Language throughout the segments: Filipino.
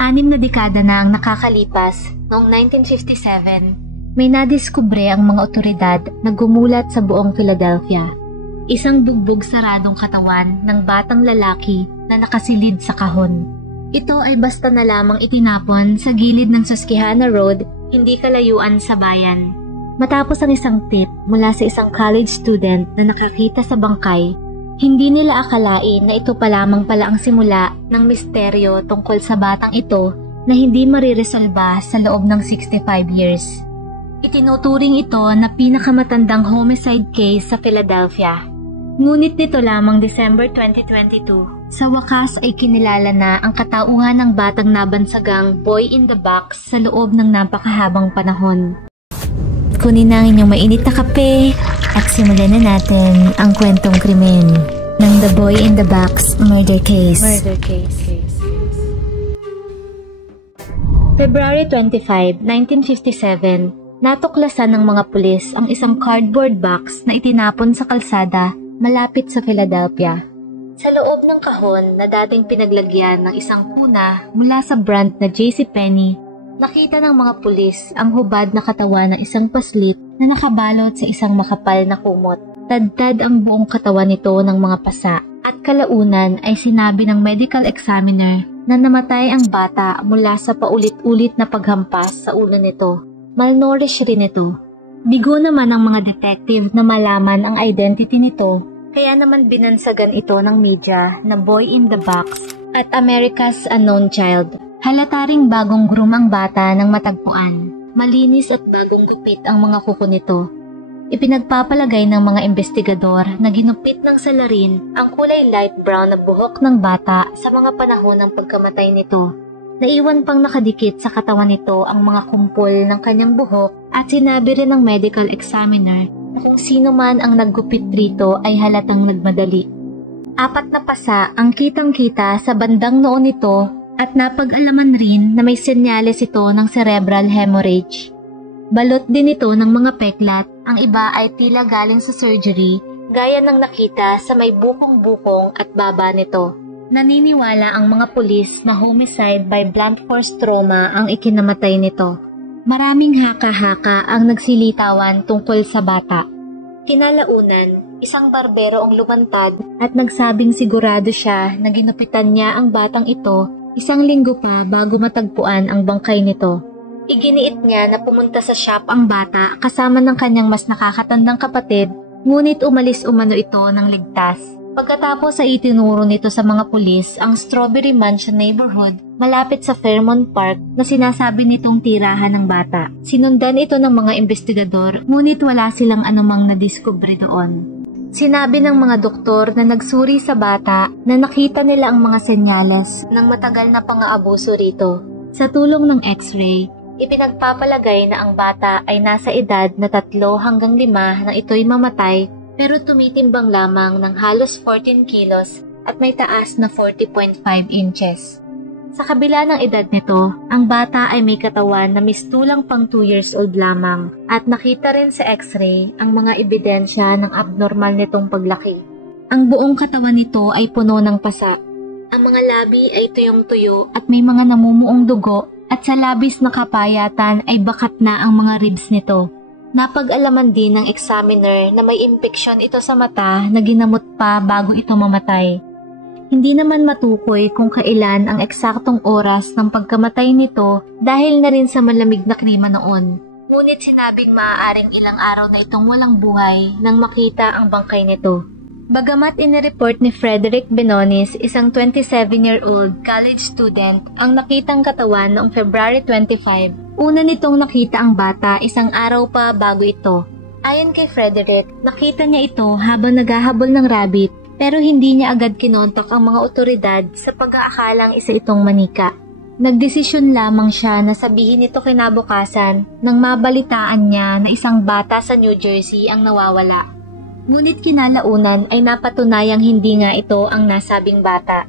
6 na dekada na ang nakakalipas, noong 1957, may nadiskubre ang mga otoridad na gumulat sa buong Philadelphia. Isang bugbog saradong katawan ng batang lalaki na nakasilid sa kahon. Ito ay basta na lamang itinapon sa gilid ng Susquehanna Road, hindi kalayuan sa bayan. Matapos ang isang tip mula sa isang college student na nakakita sa bangkay, hindi nila akalain na ito pa lamang pala ang simula ng misteryo tungkol sa batang ito na hindi mariresolba sa loob ng 65 years. Itinuturing ito na pinakamatandang homicide case sa Philadelphia. Ngunit nito lamang December 2022, sa wakas ay kinilala na ang katauhan ng batang nabansagang boy in the box sa loob ng napakahabang panahon. Kunin na ang inyong mainit na kape at simulan na natin ang kwentong krimen ng The Boy in the Box Murder Case. February 25, 1957, natuklasan ng mga pulis ang isang cardboard box na itinapon sa kalsada malapit sa Philadelphia. Sa loob ng kahon na dating pinaglagyan ng isang kuna mula sa brand na JCPenney, nakita ng mga pulis ang hubad na katawan ng isang paslit na nakabalot sa isang makapal na kumot. Tadtad ang buong katawan nito ng mga pasa at kalaunan ay sinabi ng medical examiner na namatay ang bata mula sa paulit-ulit na paghampas sa ulo nito. Malnourished rin ito. Bigo naman ang mga detective na malaman ang identity nito, kaya naman binansagan ito ng media na Boy in the Box at America's Unknown Child. Halata ring bagong groom ang bata ng matagpuan. Malinis at bagong gupit ang mga kuko nito. Ipinagpapalagay ng mga investigador na ginupit ng salarin ang kulay light brown na buhok ng bata sa mga panahon ng pagkamatay nito. Naiwan pang nakadikit sa katawan nito ang mga kumpol ng kanyang buhok at sinabi rin ng medical examiner na kung sino man ang naggupit rito ay halatang nagmadali. 4 na pasa ang kitang-kita sa bandang noo nito at napag-alaman rin na may senyales ito ng cerebral hemorrhage. Balot din ito ng mga peklat, ang iba ay tila galing sa surgery, gaya ng nakita sa may bukong-bukong at baba nito. Naniniwala ang mga pulis na homicide by blunt force trauma ang ikinamatay nito. Maraming haka-haka ang nagsilitawan tungkol sa bata. Kinalaunan, isang barbero ang lumantad at nagsabing sigurado siya na ginupitan niya ang batang ito 1 linggo pa bago matagpuan ang bangkay nito. Iginiit niya na pumunta sa shop ang bata kasama ng kanyang mas nakakatandang kapatid, ngunit umalis umano ito ng ligtas. Pagkatapos ay itinuro nito sa mga pulis ang Strawberry Mansion neighborhood malapit sa Fairmont Park na sinasabi nitong tirahan ng bata. Sinundan ito ng mga investigador, ngunit wala silang anumang nadiskubre doon. Sinabi ng mga doktor na nagsuri sa bata na nakita nila ang mga senyales ng matagal na pang-aabuso rito. Sa tulong ng x-ray, ipinagpapalagay na ang bata ay nasa edad na 3 hanggang 5 na ito'y mamatay, pero tumitimbang lamang ng halos 14 kilos at may taas na 40.5 inches. Sa kabila ng edad nito, ang bata ay may katawan na mistulang pang 2 years old lamang at nakita rin sa x-ray ang mga ebidensya ng abnormal nitong paglaki. Ang buong katawan nito ay puno ng pasa. Ang mga labi ay tuyong-tuyo at may mga namumuong dugo at sa labis na kapayatan ay bakat na ang mga ribs nito. Napag-alaman din ng examiner na may infeksyon ito sa mata na ginamot pa bago ito mamatay. Hindi naman matukoy kung kailan ang eksaktong oras ng pagkamatay nito dahil na rin sa malamig na klima noon. Ngunit sinabing maaaring ilang araw na itong walang buhay nang makita ang bangkay nito. Bagamat inireport ni Frederick Benonis, isang 27-year-old college student, ang nakitang katawan noong February 25, una nitong nakita ang bata 1 araw pa bago ito. Ayon kay Frederick, nakita niya ito habang naghahabol ng rabbit pero hindi niya agad kinontak ang mga otoridad sa pag-aakalang isa itong manika. Nagdesisyon lamang siya na sabihin ito kinabukasan nang mabalitaan niya na isang bata sa New Jersey ang nawawala. Ngunit kinalaunan ay napatunayang hindi nga ito ang nasabing bata.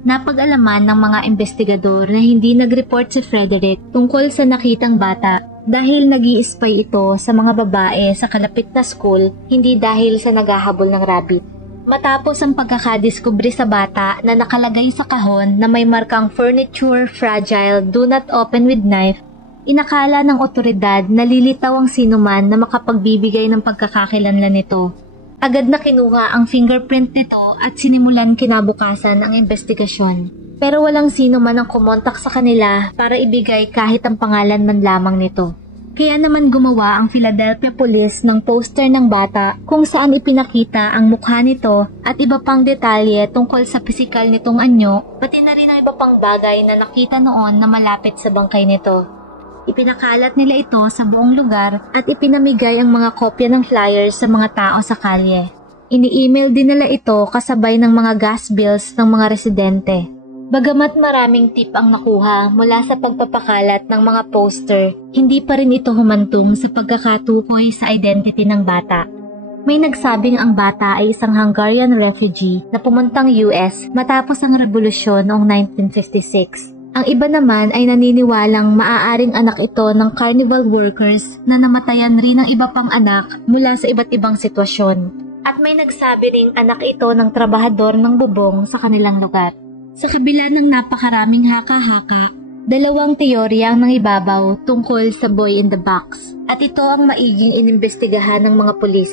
Napag-alaman ng mga investigador na hindi nag-report si Frederick tungkol sa nakitang bata dahil nag-i-spy ito sa mga babae sa kalapit na school, hindi dahil sa naghahabol ng rabbit. Matapos ang pagkakadiskubre sa bata na nakalagay sa kahon na may markang furniture, fragile, do not open with knife, inakala ng otoridad na lilitaw ang sinuman na makapagbibigay ng pagkakakilanlan nito. Agad na kinuha ang fingerprint nito at sinimulan kinabukasan ang investigasyon. Pero walang sino man ang kumontak sa kanila para ibigay kahit ang pangalan man lamang nito. Kaya naman gumawa ang Philadelphia Police ng poster ng bata kung saan ipinakita ang mukha nito at iba pang detalye tungkol sa pisikal nitong anyo, pati na rin ang iba pang bagay na nakita noon na malapit sa bangkay nito. Ipinakalat nila ito sa buong lugar at ipinamigay ang mga kopya ng flyers sa mga tao sa kalye. Ini-email din nila ito kasabay ng mga gas bills ng mga residente. Bagamat maraming tip ang nakuha mula sa pagpapakalat ng mga poster, hindi pa rin ito humantong sa pagkakatukoy sa identity ng bata. May nagsabing ang bata ay isang Hungarian refugee na pumuntang US matapos ang revolusyon noong 1956. Ang iba naman ay naniniwalang maaaring anak ito ng carnival workers na namatayan rin ng iba pang anak mula sa iba't ibang sitwasyon. At may nagsabi ring anak ito ng trabahador ng bubong sa kanilang lugar. Sa kabila ng napakaraming haka-haka, dalawang teorya ang nangibabaw tungkol sa boy in the box. At ito ang maiging inimbestigahan ng mga pulis.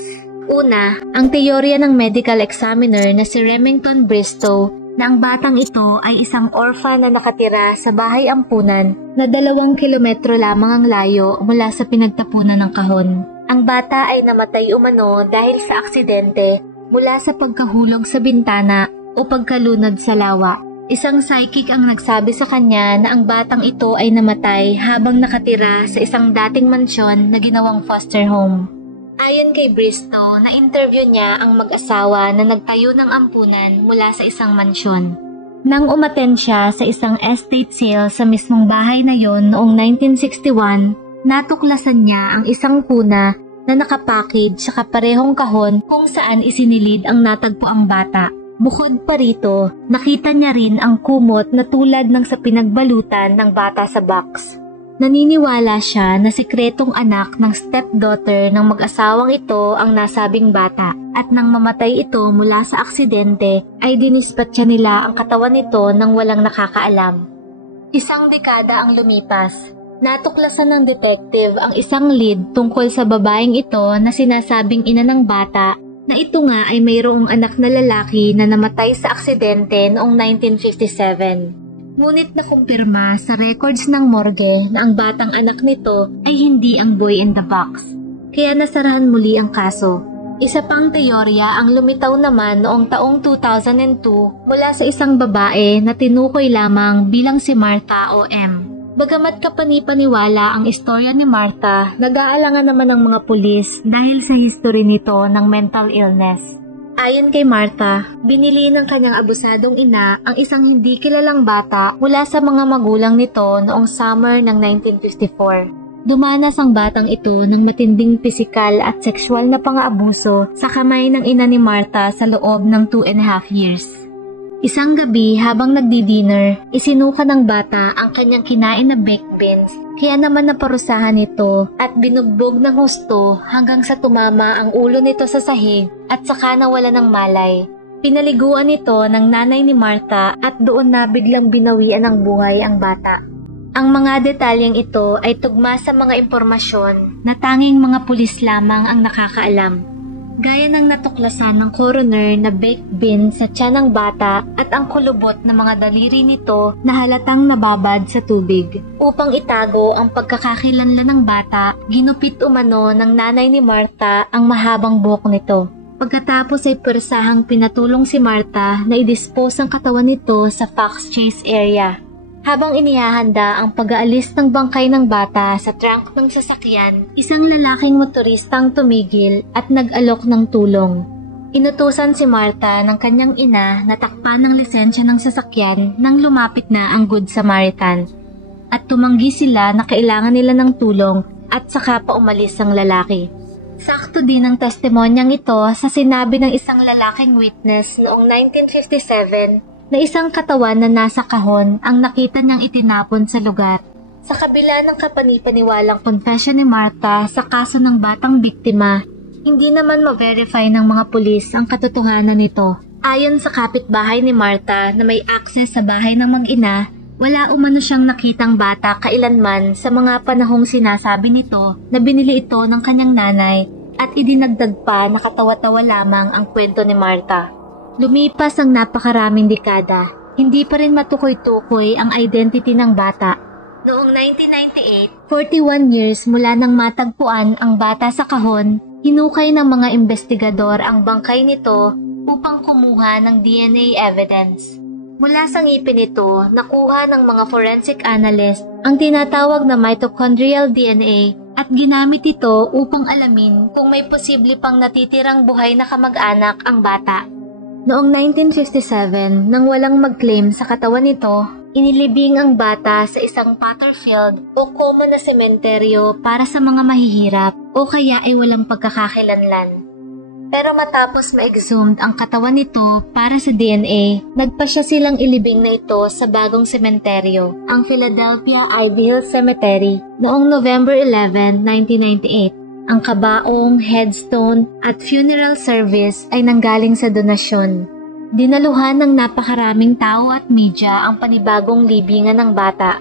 Una, ang teorya ng medical examiner na si Remington Bristow na ang batang ito ay isang orphan na nakatira sa bahay ampunan na 2 kilometro lamang ang layo mula sa pinagtapunan ng kahon. Ang bata ay namatay umano dahil sa aksidente mula sa pagkahulog sa bintana o pagkalunod sa lawa. Isang psychic ang nagsabi sa kanya na ang batang ito ay namatay habang nakatira sa isang dating mansyon na ginawang foster home. Ayon kay Bristow, na-interview niya ang mag-asawa na nagtayo ng ampunan mula sa isang mansyon. Nang umattend siya sa isang estate sale sa mismong bahay na yon noong 1961, natuklasan niya ang isang kuna na nakapackage sa kaparehong kahon kung saan isinilid ang natagpuang bata. Bukod pa rito, nakita niya rin ang kumot na tulad ng sa pinagbalutan ng bata sa box. Naniniwala siya na sikretong anak ng stepdaughter ng mag-asawang ito ang nasabing bata at nang mamatay ito mula sa aksidente ay dinispatcha nila ang katawan nito nang walang nakakaalam. Isang dekada ang lumipas. Natuklasan ng detective ang isang lead tungkol sa babaeng ito na sinasabing ina ng bata na ito nga ay mayroong anak na lalaki na namatay sa aksidente noong 1957. Ngunit nakumpirma sa records ng morgue na ang batang anak nito ay hindi ang boy in the box. Kaya nasarahan muli ang kaso. Isa pang teorya ang lumitaw naman noong taong 2002 mula sa isang babae na tinukoy lamang bilang si Martha o M. Bagamat kapanipaniwala ang istorya ni Martha, nag-aalangan naman ng mga pulis dahil sa history nito ng mental illness. Ayon kay Martha, binili ng kanyang abusadong ina ang isang hindi kilalang bata mula sa mga magulang nito noong summer ng 1954. Dumanas ang batang ito ng matinding pisikal at sexual na pang-aabuso sa kamay ng ina ni Martha sa loob ng 2.5 years. Isang gabi habang nagdi-dinner, isinuka ng bata ang kanyang kinain na baked beans, kaya naman naparusahan nito at binugbog ng husto hanggang sa tumama ang ulo nito sa sahig at saka nawala ng malay. Pinaliguan nito ng nanay ni Martha at doon na biglang binawian ng buhay ang bata. Ang mga detalyeng ito ay tugma sa mga impormasyon na tanging mga pulis lamang ang nakakaalam. Gaya ng natuklasan ng coroner na baked bean sa tiyan ng bata at ang kulubot na mga daliri nito na halatang nababad sa tubig. Upang itago ang pagkakakilanlan ng bata, ginupit umano ng nanay ni Martha ang mahabang buhok nito. Pagkatapos ay persahang pinatulong si Martha na i-dispose ang katawan nito sa Fox Chase area. Habang inihahanda ang pag-aalis ng bangkay ng bata sa trunk ng sasakyan, isang lalaking motoristang tumigil at nag-alok ng tulong. Inutusan si Martha ng kanyang ina na takpan ng lisensya ng sasakyan nang lumapit na ang Good Samaritan. At tumanggi sila na kailangan nila ng tulong at saka pa umalis ang lalaki. Sakto din ang testimonyang ito sa sinabi ng isang lalaking witness noong 1957 na isang katawan na nasa kahon ang nakita niyang itinapon sa lugar. Sa kabila ng kapanipaniwalang confession ni Martha sa kaso ng batang biktima, Hindi naman ma-verify ng mga pulis ang katotohanan nito. Ayon sa kapitbahay ni Martha na may access sa bahay ng mag-ina, wala umano siyang nakitang bata kailanman sa mga panahong sinasabi nito na binili ito ng kanyang nanay at idinagdag pa na katawa-tawa lamang ang kwento ni Martha. Lumipas ang napakaraming dekada, hindi pa rin matukoy-tukoy ang identity ng bata. Noong 1998, 41 years mula nang matagpuan ang bata sa kahon, hinukay ng mga investigador ang bangkay nito upang kumuha ng DNA evidence. Mula sa ngipin nito, nakuha ng mga forensic analyst ang tinatawag na mitochondrial DNA at ginamit ito upang alamin kung may posible pang natitirang buhay na kamag-anak ang bata. Noong 1957, nang walang mag-claim sa katawan nito, inilibing ang bata sa isang potter's field o common na sementeryo para sa mga mahihirap o kaya ay walang pagkakakilanlan. Pero matapos ma-exhumed ang katawan nito para sa DNA, nagpasya silang ilibing na ito sa bagong sementeryo, ang Philadelphia Ivy Hill Cemetery, noong November 11, 1998. Ang kabaong, headstone at funeral service ay nanggaling sa donasyon. Dinaluhan ng napakaraming tao at media ang panibagong libingan ng bata.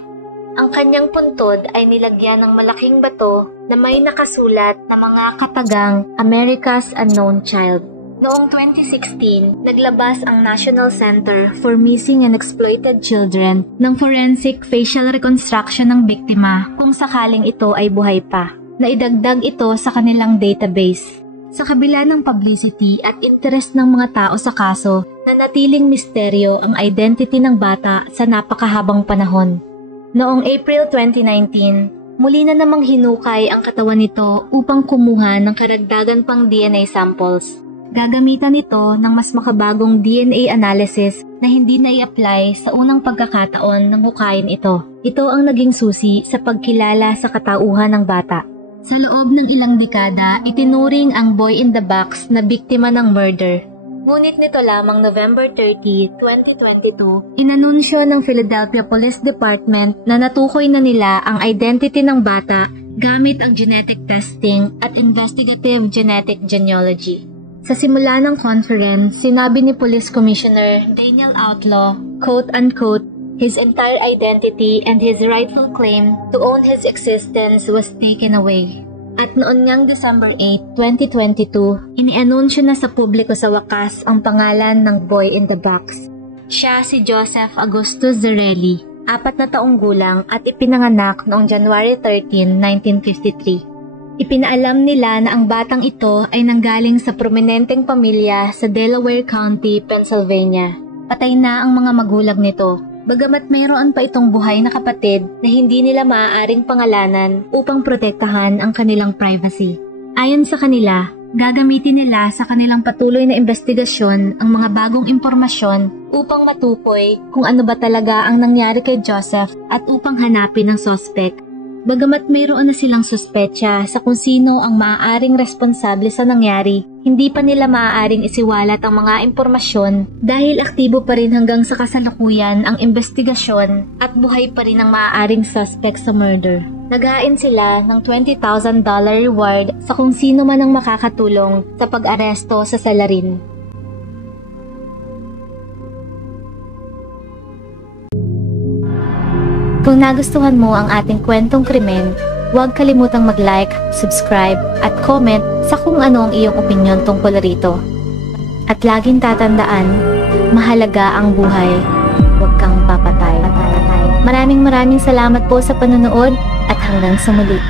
Ang kanyang puntod ay nilagyan ng malaking bato na may nakasulat na mga katagang America's Unknown Child. Noong 2016, naglabas ang National Center for Missing and Exploited Children ng forensic facial reconstruction ng biktima kung sakaling ito ay buhay pa. Naidagdag ito sa kanilang database. Sa kabila ng publicity at interest ng mga tao sa kaso, nanatiling misteryo ang identity ng bata sa napakahabang panahon. Noong April 2019, muli na namang hinukay ang katawan nito upang kumuha ng karagdagan pang DNA samples. Gagamitan ito ng mas makabagong DNA analysis na hindi na i-apply sa unang pagkakataon ng hukayin ito. Ito ang naging susi sa pagkilala sa katauhan ng bata. Sa loob ng ilang dekada, itinuring ang boy in the box na biktima ng murder. Ngunit nito lamang November 30, 2022, inanunsyo ng Philadelphia Police Department na natukoy na nila ang identity ng bata gamit ang genetic testing at investigative genetic genealogy. Sa simula ng conference, sinabi ni Police Commissioner Daniel Outlaw, quote-unquote, his entire identity and his rightful claim to own his existence was taken away. At noon niyang December 8, 2022, inianunsyo na sa publiko sa wakas ang pangalan ng boy in the box. Siya si Joseph Augustus Zarelli, 4 na taong gulang at ipinanganak noong January 13, 1953. Ipinaalam nila na ang batang ito ay nanggaling sa prominenteng pamilya sa Delaware County, Pennsylvania. Patay na ang mga magulang nito. Bagamat mayroon pa itong buhay na kapatid na hindi nila maaaring pangalanan upang protektahan ang kanilang privacy. Ayon sa kanila, gagamitin nila sa kanilang patuloy na investigasyon ang mga bagong impormasyon upang matukoy kung ano ba talaga ang nangyari kay Joseph at upang hanapin ang suspect. Bagamat mayroon na silang suspetsa sa kung sino ang maaaring responsable sa nangyari, hindi pa nila maaaring isiwalat ang mga impormasyon dahil aktibo pa rin hanggang sa kasalukuyan ang investigasyon at buhay pa rin ang maaaring suspect sa murder. Naghain sila ng $20,000 reward sa kung sino man ang makakatulong sa pag-aresto sa salarin. Kung nagustuhan mo ang ating kwentong krimen, huwag kalimutang mag-like, subscribe, at comment sa kung ano ang iyong opinyon tungkol rito. At laging tatandaan, mahalaga ang buhay, huwag kang papatay. Maraming salamat po sa panonood at hanggang sa muli.